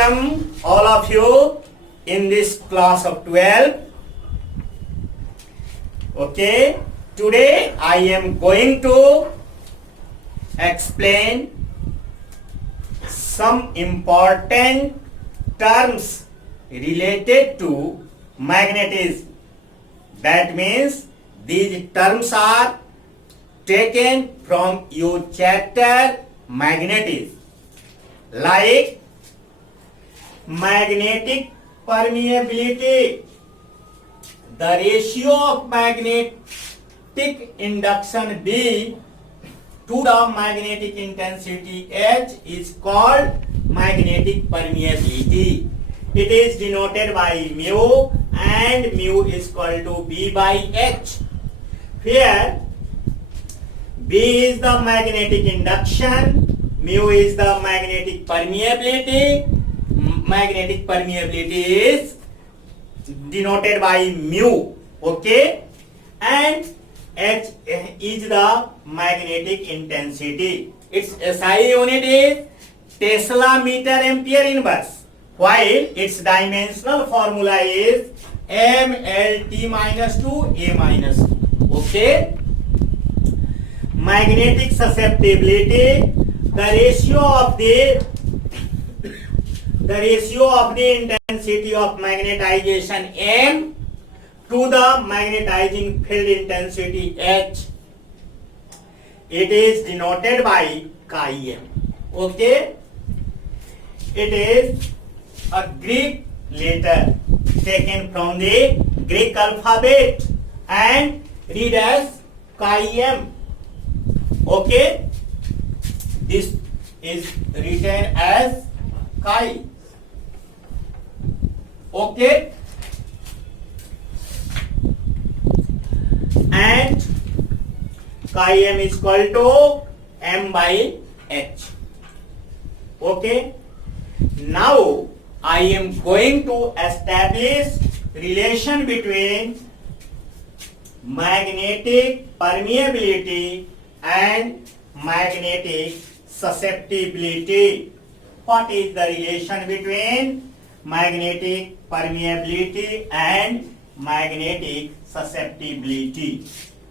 welcome all of you in this class of 12. Okay, today I am going to explain some important terms related to magnetism. That means these terms are taken from your chapter magnetism, like magnetic permeability, the ratio of magnetic induction B to the magnetic intensity H is called magnetic permeability. It is denoted by mu, and mu is equal to B by H. Here B is the magnetic induction, mu is the magnetic permeability. Magnetic permeability is denoted by mu, okay, and H is the magnetic intensity. Its SI unit is Tesla meter ampere inverse, while its dimensional formula is MLT minus 2 A minus 2. Okay. Magnetic susceptibility, the ratio of the intensity of magnetization M to the magnetizing field intensity H. It is denoted by chi M. Okay. It is a Greek letter taken from the Greek alphabet and read as chi M. Okay. This is written as chi. Okay, and chi M is equal to M by H. Okay, now I am going to establish relation between magnetic permeability and magnetic susceptibility. What is the relation between magnetic permeability and magnetic susceptibility?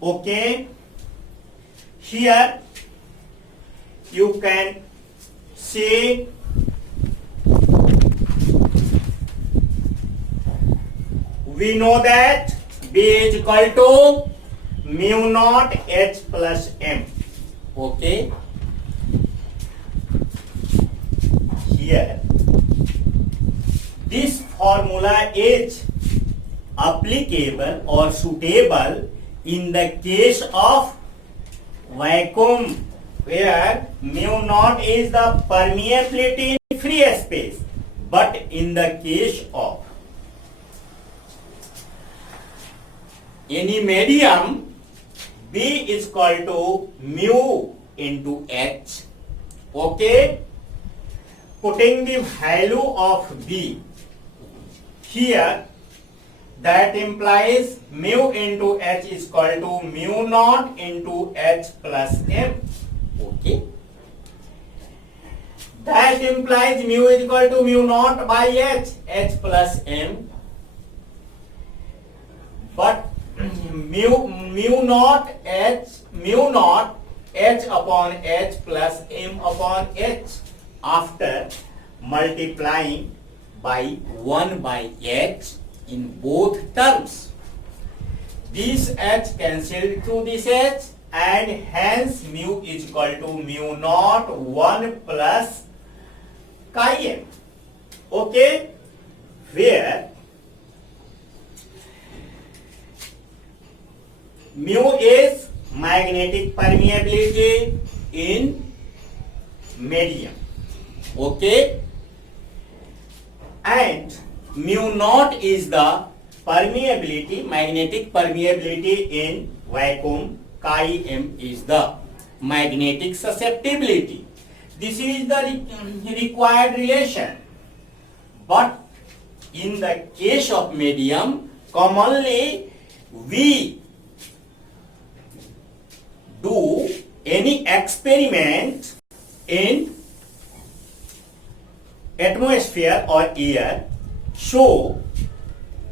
Okay, here you can see we know that B is equal to mu naught H plus M. Okay, here this formula is applicable or suitable in the case of vacuum, where mu naught is the permeability in free space, but in the case of any medium, B is equal to mu into H. Okay, putting the value of B here, that implies mu into H is equal to mu naught into H plus M. Okay, that implies mu is equal to mu naught by H plus M, but mu naught H upon H plus M upon H after multiplying by 1 by H in both terms. This H cancelled to this H, and hence mu is equal to mu naught 1 plus chi M. Okay, where mu is magnetic permeability in medium. Okay, and mu naught is the permeability, magnetic permeability in vacuum. Chi M is the magnetic susceptibility. This is the required relation, but in the case of medium, commonly we do any experiment in atmosphere or air show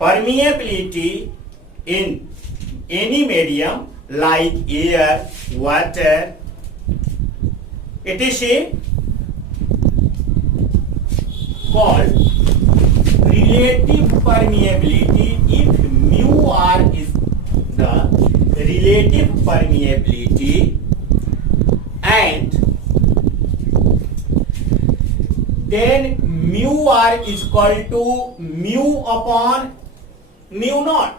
permeability in any medium like air, water, etc. called relative permeability if mu r is the relative permeability and then mu r is equal to mu upon mu naught,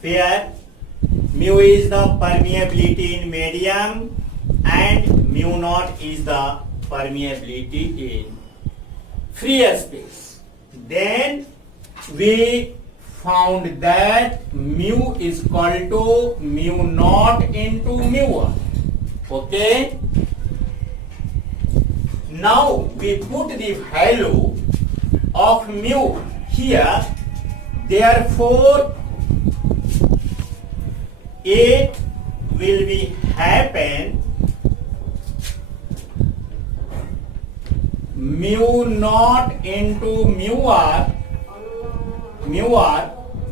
where mu is the permeability in medium and mu naught is the permeability in free space. Then we found that mu is equal to mu naught into mu r. Okay. Now we put the value of mu here. Therefore, it will be happen mu naught into mu r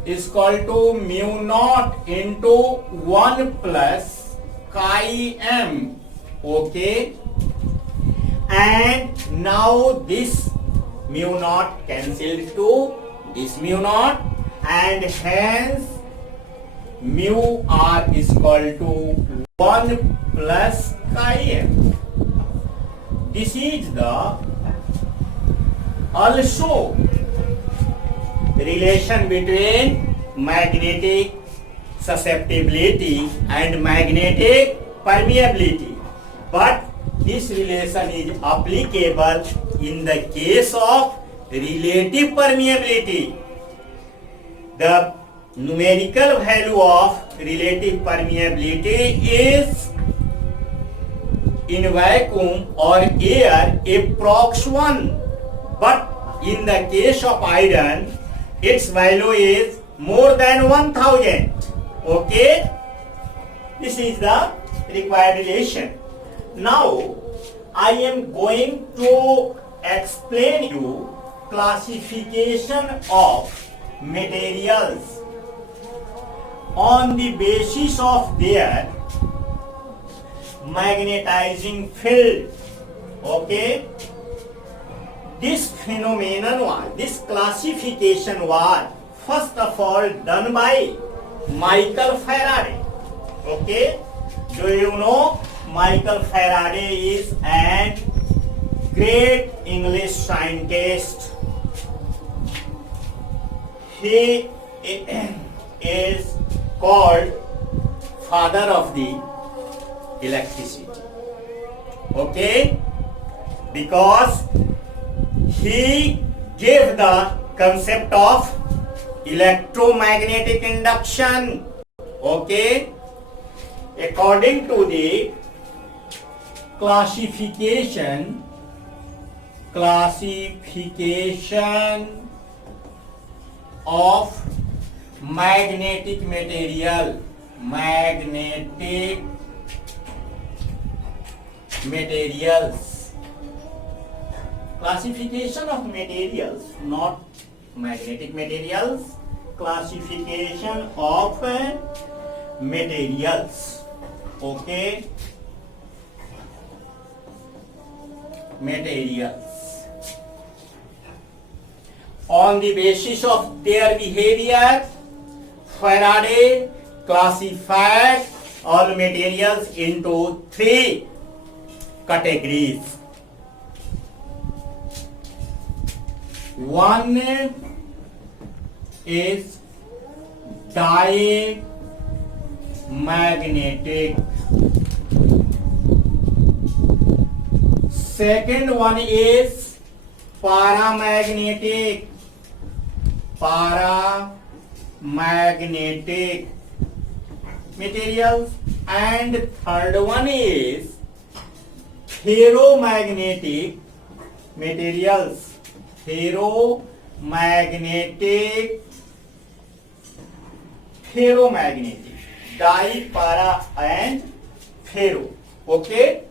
is equal to mu naught into 1 plus chi m. Okay. And now this mu naught cancelled to this mu naught, and hence mu r is equal to 1 plus chi m. This is the also relation between magnetic susceptibility and magnetic permeability, but this relation is applicable in the case of relative permeability. The numerical value of relative permeability is in vacuum or air approx 1, but in the case of iron its value is more than 1000. Okay, this is the required relation. Now I am going to explain you classification of materials on the basis of their magnetizing field. Okay, this phenomenon, this classification was first of all done by Michael Faraday. Okay, do you know Michael Faraday is an great English scientist. He is called father of the electricity. Okay, because he gave the concept of electromagnetic induction. Okay, according to the classification of magnetic materials, classification of materials, not magnetic materials, classification of materials. Okay, materials on the basis of their behavior. Faraday classified all materials into 3 categories. One is diamagnetic. Second one is paramagnetic. Materials. And third one is ferromagnetic materials. Ferromagnetic, di, para and ferro. Okay,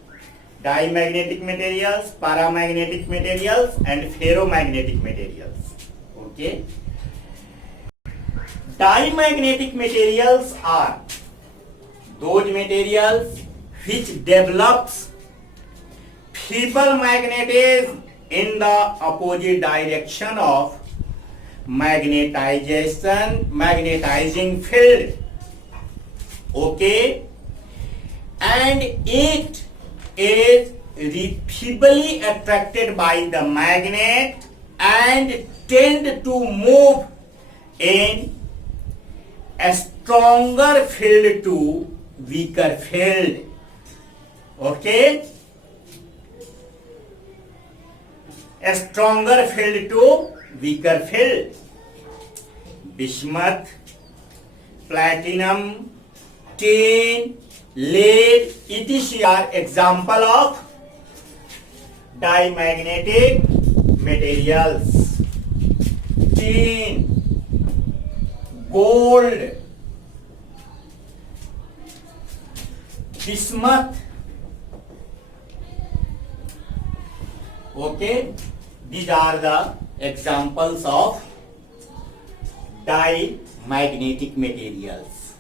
Diamagnetic materials, paramagnetic materials, and ferromagnetic materials. Okay. Diamagnetic materials are those materials which develops feeble magnetism in the opposite direction of magnetizing field. Okay. And it is feebly attracted by the magnet and tend to move in a stronger field to weaker field. Okay. A stronger field to weaker field. Bismuth, platinum, tin, lead, etc. are example of diamagnetic materials. Tin, gold, bismuth. Okay, these are the examples of diamagnetic materials.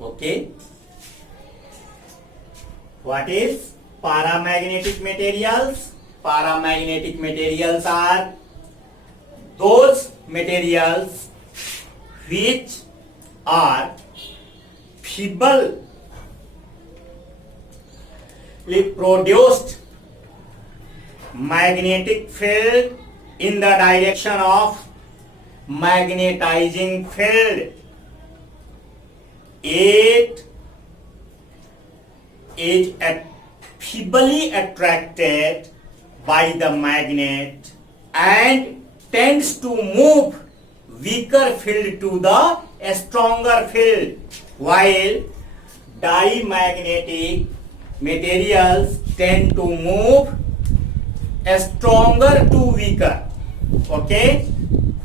Okay. What is paramagnetic materials? Paramagnetic materials are those materials which are feebly produced magnetic field in the direction of magnetizing field. It is feebly attracted by the magnet and tends to move weaker field to the stronger field, while diamagnetic materials tend to move stronger to weaker. Okay,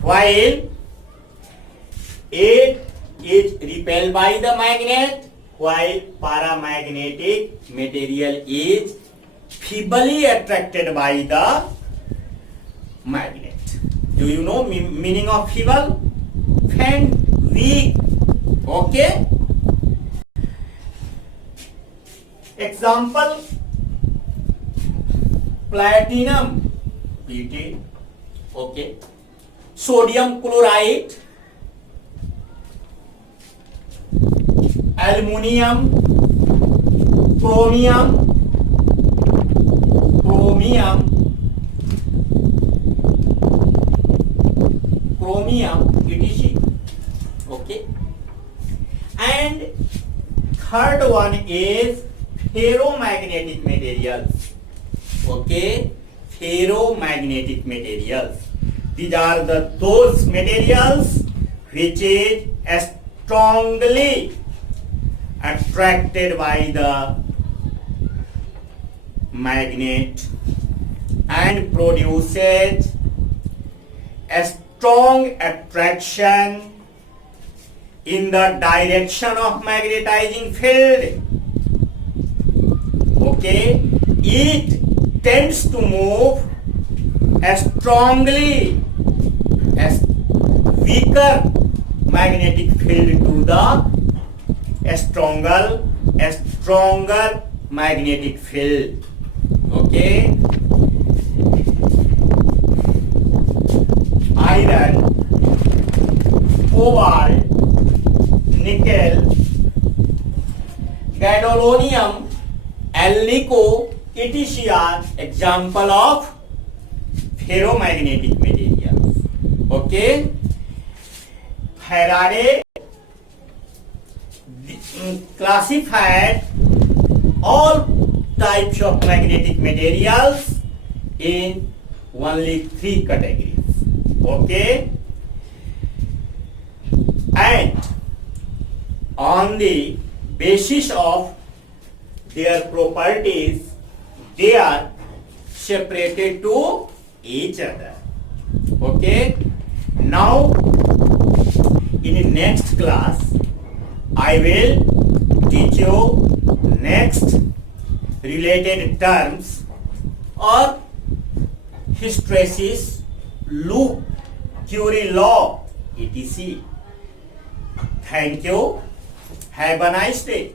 while it is repelled by the magnet, while paramagnetic material is feebly attracted by the magnet. Do you know meaning of feeble? Faint, weak. Okay. Example: platinum, Pt. Okay. Sodium chloride, aluminium, chromium, etc. Okay. And third one is ferromagnetic materials. Okay, ferromagnetic materials. These are those materials which is strongly attracted by the magnet and produces a strong attraction in the direction of magnetizing field. Okay, it tends to move strongly as weaker magnetic field to the stronger magnetic field. Okay. Iron, cobalt, nickel, gadolinium, alnico, etc. are example of ferromagnetic materials. Okay. Faraday classified all types of magnetic materials in only 3 categories. Okay. And on the basis of their properties, they are separated to each other. Okay. Now in the next class I will teach you next related terms or hysteresis, loop, Curie law, etc. Thank you. Have a nice day.